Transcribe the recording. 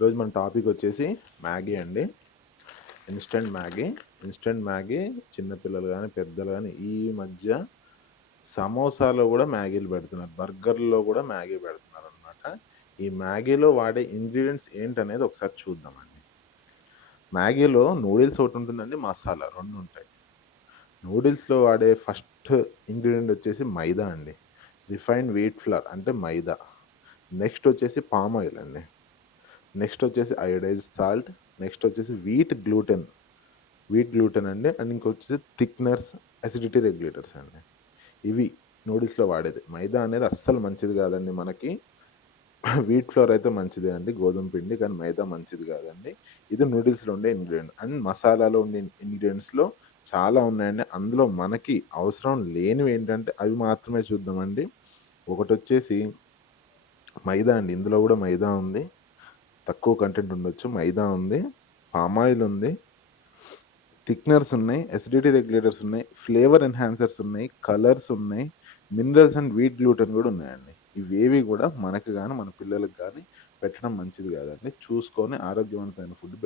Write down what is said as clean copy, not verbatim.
ఈరోజు మన టాపిక్ వచ్చేసి మ్యాగీ అండి. ఇన్‌స్టంట్ మ్యాగీ చిన్నపిల్లలు గానీ, పెద్దలు గానీ ఈ మధ్య సమోసాలో గూడా మ్యాగీలు పెడుతున్నారు. బర్గర్‌లో గూడా మ్యాగీ పెడుతున్నారనమాట. ఈ మ్యాగీలో వాడే ఇంగ్రీడియెంట్స్ ఏంటనేది ఒకసారి చూద్దామండి. మ్యాగీలో నూడిల్స్ ఒకటుంటుందండి, మసాలా 2 ఉంటాయి. నూడిల్స్‌లో వాడే ఫస్ట్ ఇంగ్రీడియెంట్ వచ్చేసి మైదా అండి. రిఫైన్డ్ వీట్ ఫ్లోర్ అంటే మైదా. నెక్స్ట్ వచ్చేసి పామ్ ఆయిల్ అండి. నెక్స్ట్ వచ్చేసి అయోడైజ్డ్ సాల్ట్. నెక్స్ట్ వచ్చేసి వీట్ గ్లూటెన్ అండి. అండ్ ఇంకొచ్చేసి థిక్‌నర్స్, అసిడిటీ రెగ్యులేటర్స్ అండి. ఇవి నూడిల్స్‌లో వాడేది. మైదా అనేది అస్సలు మంచిది కాదండి మనకి. వీట్ ఫ్లోర్ అయితే మంచిదే అండి, గోధుమ పిండి. కానీ మైదా మంచిది కాదండి. ఇది నూడిల్స్‌లో ఉండే ఇంగ్రీడియెంట్. అండ్ మసాలాలో ఉండే ఇంగ్రీడియెంట్స్‌లో చాలా ఉన్నాయండి. అందులో మనకి అవసరం లేనివి ఏంటంటే అవి మాత్రమే చూద్దామండి. ఒకటొచ్చేసి మైదా అండి. ఇందులో కూడా మైదా ఉంది. తక్కువ కంటెంట్ ఉండొచ్చు. మైదా ఉంది, పామ్ ఆయిల్ ఉంది, థిక్‌నర్స్ ఉన్నాయి, అసిడిటీ రెగ్యులేటర్స్ ఉన్నాయి, ఫ్లేవర్ ఎన్హాన్సర్స్ ఉన్నాయి, కలర్స్ ఉన్నాయి, మినరల్స్ అండ్ వీట్ గ్లూటెన్ గూడా ఉన్నాయండి. ఇవేవి గూడా మనకు గాని, మన పిల్లలకి గాని పెట్టడం మంచిది గాదండి. చూసుకొని ఆరోగ్యవంతమైన ఫుడ్